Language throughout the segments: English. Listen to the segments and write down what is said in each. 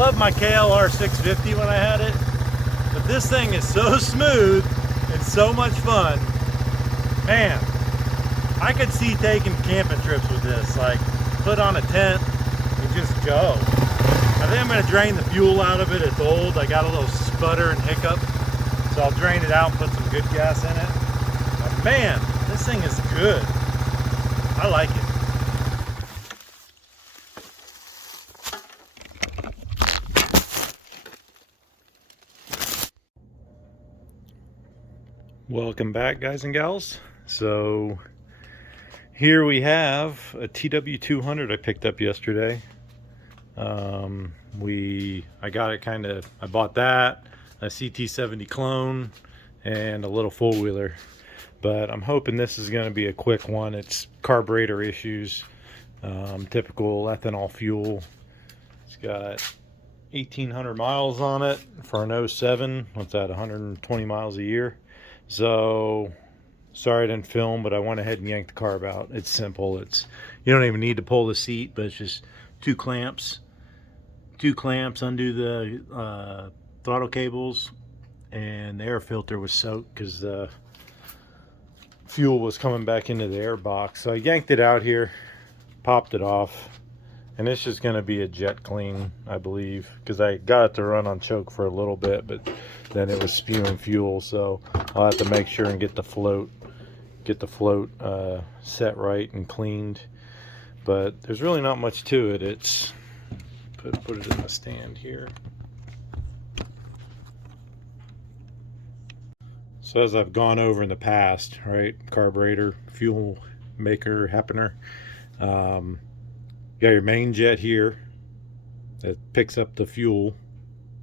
love my KLR 650 when I had it, but this thing is so smooth and so much fun. Man, I could see taking camping trips with this, like put on a tent and just go. I think I'm gonna drain the fuel out of it. It's old. I got a little sputter and hiccup, so I'll drain it out and put some good gas in it. But man, this thing is good. I like it. Welcome back, guys and gals. So here we have a TW200 I picked up yesterday. I got it I bought that, a CT70 clone, and a little four-wheeler. But I'm hoping this is going to be a quick one. It's carburetor issues, typical ethanol fuel. It's got 1,800 miles on it for an 07. What's that, 120 miles a year? So sorry I didn't film, but I went ahead and yanked the carb out. It's simple. You don't even need to pull the seat, but it's just two clamps undo the throttle cables, and the air filter was soaked because the fuel was coming back into the air box. So I yanked it out here, popped it off, and it's just going to be a jet clean, I believe, because I got it to run on choke for a little bit, but then it was spewing fuel. So I'll have to make sure and get the float set right and cleaned. But there's really not much to it. It's put it in the stand here. So as I've gone over in the past, right, carburetor, fuel maker, happener, you got your main jet here that picks up the fuel,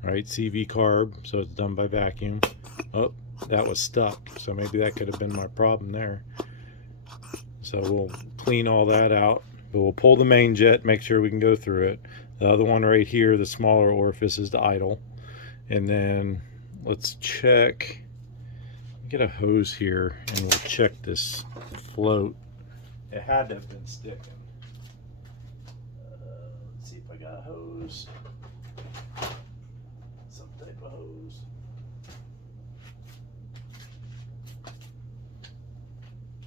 right, CV carb, so it's done by vacuum. Oh, that was stuck, so maybe that could have been my problem there. So we'll clean all that out, but we'll pull the main jet, make sure we can go through it. The other one right here, the smaller orifice, is the idle. And then let's check, get a hose here, and we'll check this float. It had to have been sticking. Let's see if I got a hose. Some type of hose.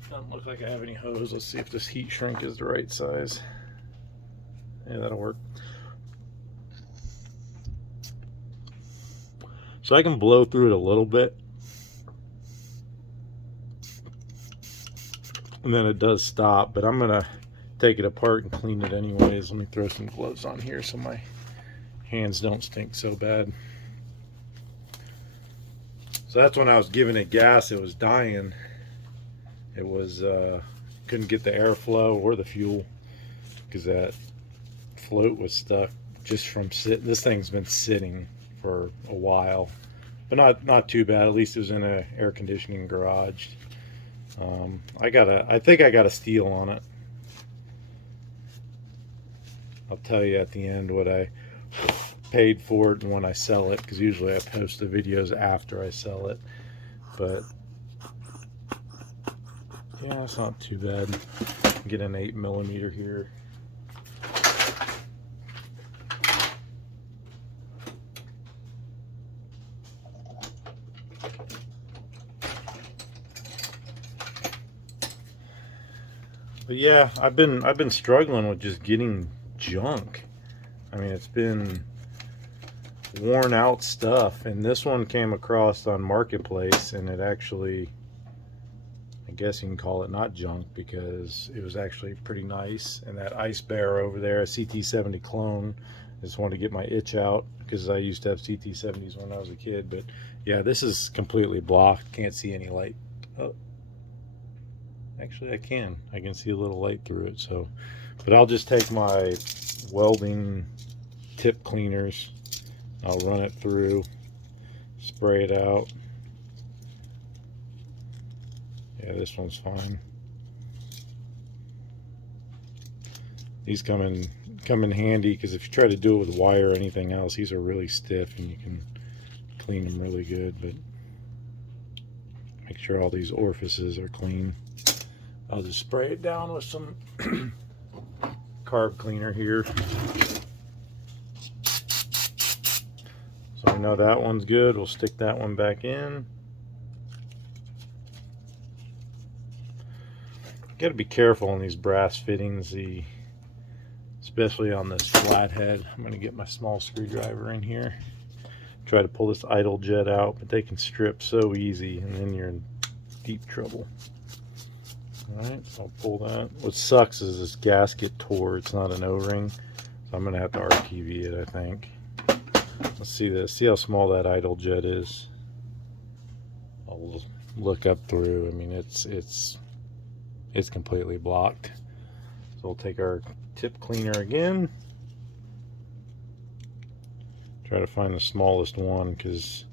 Doesn't look like I have any hose. Let's see if this heat shrink is the right size. Yeah, that'll work. So I can blow through it a little bit, and then it does stop, but I'm gonna take it apart and clean it anyways. Let me throw some gloves on here so my hands don't stink so bad. So that's when I was giving it gas, it was dying. It was couldn't get the airflow or the fuel because that float was stuck just from sitting. This thing's been sitting for a while, but not too bad. At least it was in a air conditioning garage. I think I got a steal on it. I'll tell you at the end what I paid for it and when I sell it, because usually I post the videos after I sell it. But yeah, it's not too bad. Get an 8mm here. But yeah, I've been struggling with just getting junk. I mean, it's been worn out stuff, and this one came across on Marketplace, and it actually, I guess you can call it not junk because it was actually pretty nice. And that ice bear over there, a CT70 clone, I just wanted to get my itch out because I used to have CT70s when I was a kid. But yeah, this is completely blocked, can't see any light. Oh, actually I can see a little light through it. So, but I'll just take my welding tip cleaners, I'll run it through, spray it out. Yeah, this one's fine. These come in handy because if you try to do it with wire or anything else, these are really stiff and you can clean them really good. But make sure all these orifices are clean. I'll just spray it down with some carb cleaner here. So we know that one's good. We'll stick that one back in. Got to be careful on these brass fittings, especially on this flathead. I'm going to get my small screwdriver in here. Try to pull this idle jet out, but they can strip so easy, and then you're in deep trouble. Alright, so I'll pull that. What sucks is this gasket tore. It's not an O-ring, so I'm going to have to RTV it, I think. Let's see this. See how small that idle jet is. I'll look up through. I mean, it's completely blocked. So we'll take our tip cleaner again. Try to find the smallest one, because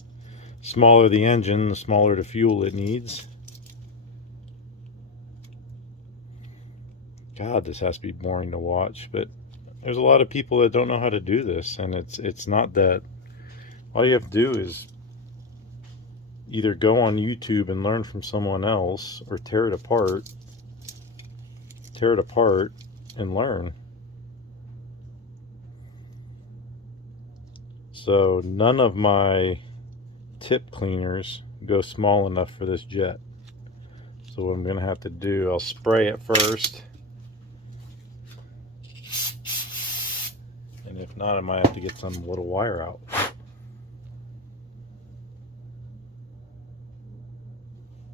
smaller the engine, the smaller the fuel it needs. God, this has to be boring to watch, but there's a lot of people that don't know how to do this, and it's not that. All you have to do is either go on YouTube and learn from someone else, or tear it apart and learn. So none of my tip cleaners go small enough for this jet. So what I'm going to have to do, I'll spray it first. And if not, I might have to get some little wire out.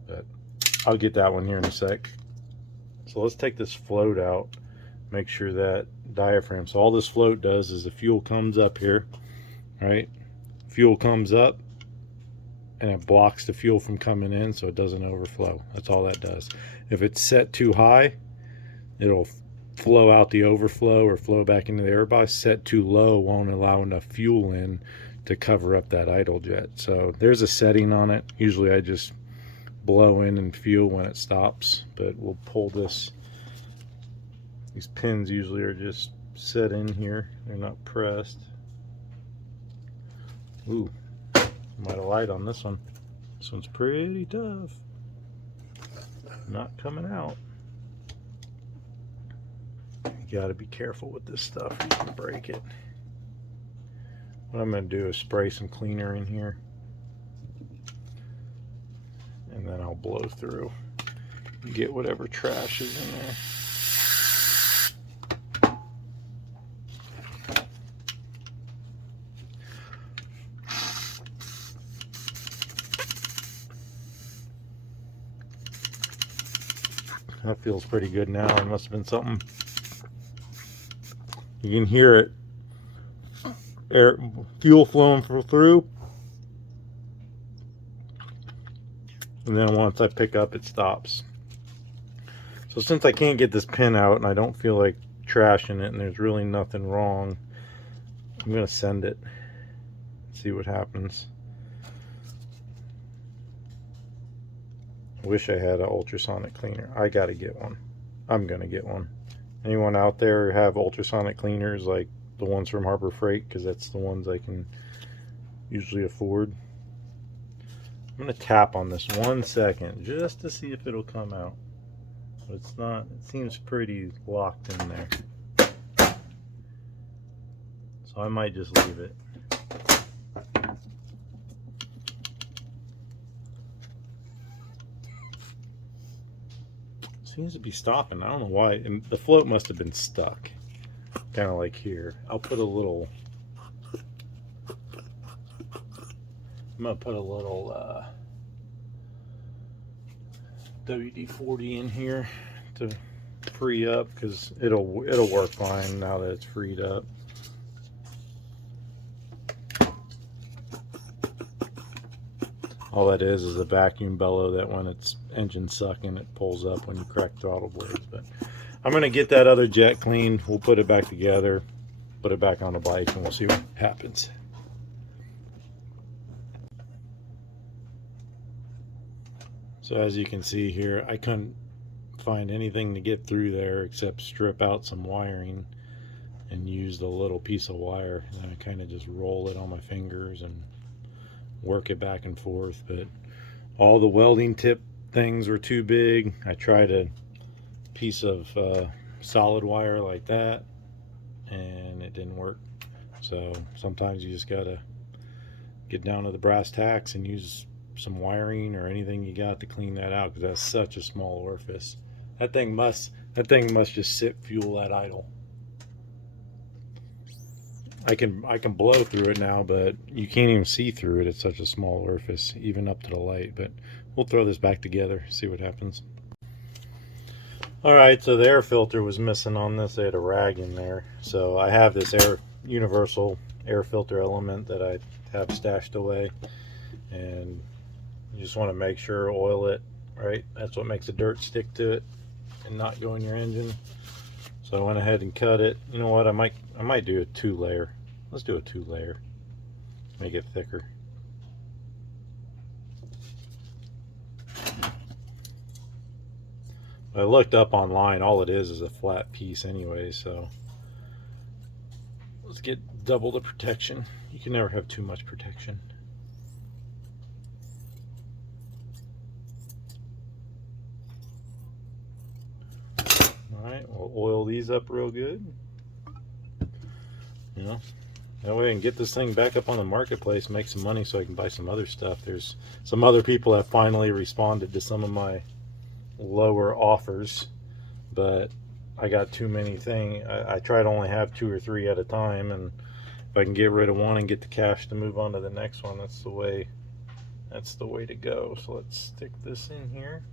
But I'll get that one here in a sec. So let's take this float out. Make sure that diaphragm. So all this float does is the fuel comes up here, right? Fuel comes up and it blocks the fuel from coming in so it doesn't overflow. That's all that does. If it's set too high, it'll flow out the overflow or flow back into the air box. Set too low won't allow enough fuel in to cover up that idle jet. So there's a setting on it. Usually I just blow in and fuel when it stops, but we'll pull this. These pins usually are just set in here. They're not pressed. Ooh, might have light on this one. This one's pretty tough. Not coming out. You gotta be careful with this stuff, you can break it. What I'm gonna do is spray some cleaner in here, and then I'll blow through and get whatever trash is in there. That feels pretty good now. There must have been something. You can hear it. Air, fuel flowing through. And then once I pick up, it stops. So since I can't get this pin out and I don't feel like trashing it and there's really nothing wrong, I'm going to send it. See what happens. I wish I had an ultrasonic cleaner. I got to get one. I'm going to get one. Anyone out there have ultrasonic cleaners like the ones from Harbor Freight? Because that's the ones I can usually afford. I'm going to tap on this 1 second just to see if it'll come out. But it's not. It seems pretty locked in there. So I might just leave it. Seems to be stopping. I don't know why. And the float must have been stuck. Kind of like here. I'll put a little... I'm going to put a little WD-40 in here to free up, because it'll work fine now that it's freed up. All that is a vacuum bellow that when it's engine sucking, it pulls up when you crack throttle blades. But I'm going to get that other jet cleaned. We'll put it back together, put it back on the bike, and we'll see what happens. So as you can see here, I couldn't find anything to get through there except strip out some wiring and use the little piece of wire. And I kind of just roll it on my fingers and work it back and forth. But all the welding tip things were too big. I tried a piece of solid wire like that and it didn't work. So sometimes you just gotta get down to the brass tacks and use some wiring or anything you got to clean that out, because that's such a small orifice. That thing must just sit fuel at idle. I can blow through it now, but you can't even see through it. It's such a small orifice, even up to the light. But we'll throw this back together, see what happens. All right, so the air filter was missing on this. They had a rag in there. So I have this universal air filter element that I have stashed away, and you just want to make sure, oil it, right? That's what makes the dirt stick to it and not go in your engine. So I went ahead and cut it. You know what, I might do a 2-layer. Let's do a 2-layer. Make it thicker. I looked up online, all it is a flat piece anyway, so let's get double the protection. You can never have too much protection. Alright, we'll oil these up real good. You know, that way I can get this thing back up on the marketplace, make some money so I can buy some other stuff. There's some other people that finally responded to some of my lower offers, but I got too many things. I try to only have 2 or 3 at a time, and if I can get rid of one and get the cash to move on to the next one, that's the way to go. So let's stick this in here.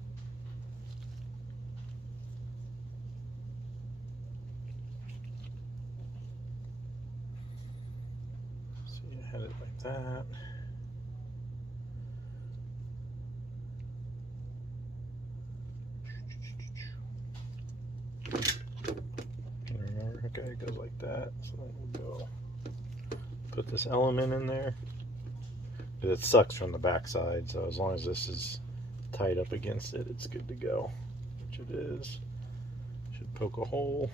So you had it like that. Okay, it goes like that. So then we'll go put this element in there. It sucks from the back side, so as long as this is tight up against it, it's good to go, which it is. Should poke a hole.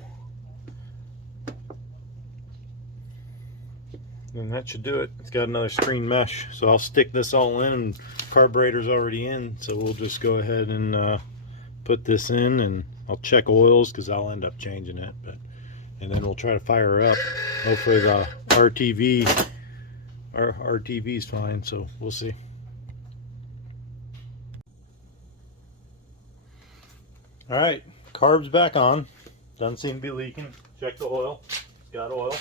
And that should do it. It's got another screen mesh, so I'll stick this all in, and carburetor's already in, so we'll just go ahead and put this in, and I'll check oils because I'll end up changing it, and then we'll try to fire her up. Hopefully the RTV's fine, so we'll see. All right, carb's back on. Doesn't seem to be leaking. Check the oil. It's got oil.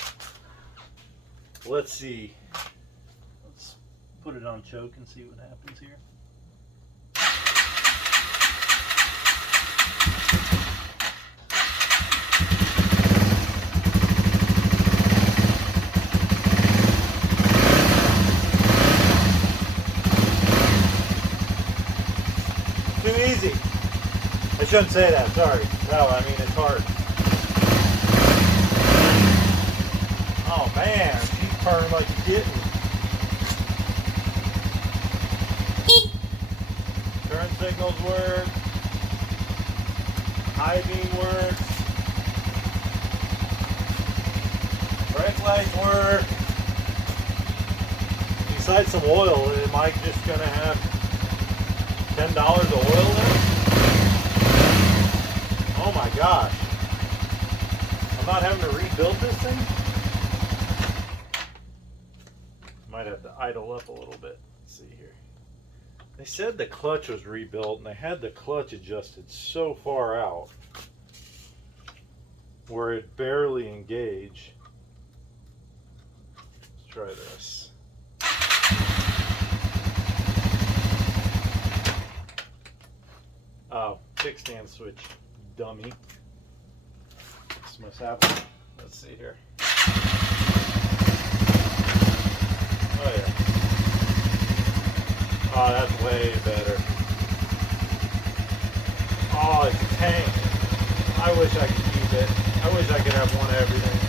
Let's see. Let's put it on choke and see what happens here. Too easy. I shouldn't say that, sorry. No, I mean it's hard. Oh man, she's purring like a kitten. Turn signals work. High beam works. Brake lights work. Besides some oil, am I just gonna have $10 of oil there? Oh my gosh. I'm not having to rebuild this thing? Might have to idle up a little bit. Let's see here. They said the clutch was rebuilt, and they had the clutch adjusted so far out where it barely engaged. Let's try this. Oh, kickstand switch, dummy. This must happen. Let's see here. Oh yeah. Oh, that's way better. Oh, it's a tank. I wish I could keep it. I wish I could have one of everything.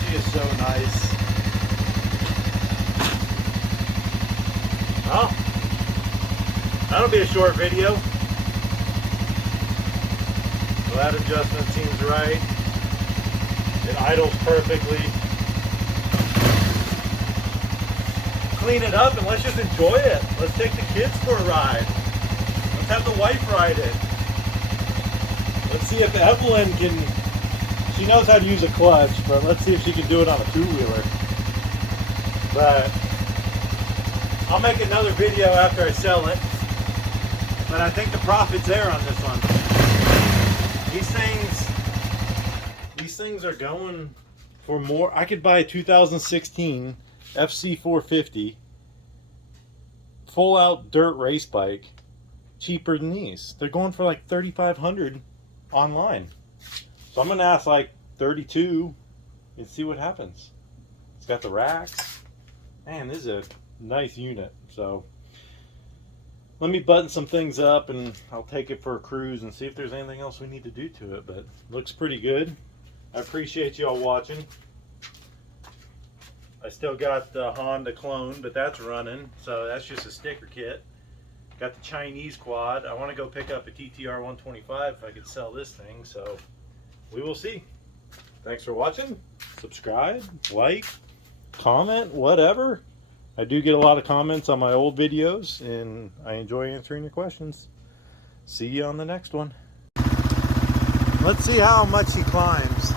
She is so nice. Well, that'll be a short video. So that adjustment seems right. It idles perfectly. Clean it up and let's just enjoy it. Let's take the kids for a ride. Let's have the wife ride it. Let's see if Evelyn can, she knows how to use a clutch, but let's see if she can do it on a 2-wheeler. But I'll make another video after I sell it. But I think the profit's there on this one. These things are going for more. I could buy a 2016 FC450 full out dirt race bike cheaper than these. They're going for like $3,500 online. So I'm gonna ask like 32 and see what happens. It's got the racks. Man, this is a nice unit. So let me button some things up and I'll take it for a cruise and see if there's anything else we need to do to it. But it looks pretty good. I appreciate y'all watching. I still got the Honda clone, but that's running, so that's just a sticker kit. Got the Chinese quad. I want to go pick up a TTR 125 if I could sell this thing, so we will see. Thanks for watching. Subscribe, like, comment, whatever. I do get a lot of comments on my old videos, and I enjoy answering your questions. See you on the next one. Let's see how much he climbs.